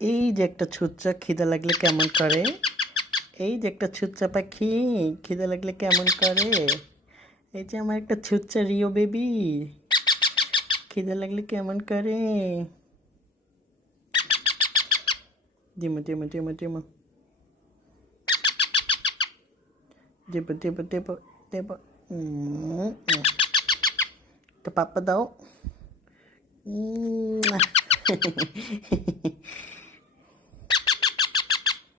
এই যে একটা ছুচ্চা খিদে লাগলে কেমন করে। এই যে একটা ছুচ্চা পাখি খিদে লাগলে কেমন করে। এই যে আমার একটা ছুচ্চা রিও বেবি খিদে লাগলে কেমন করে। দিমো দিমো দিমো দিমো দেবো দেবো দেবো দেবো। তো পাপ্পা দাও।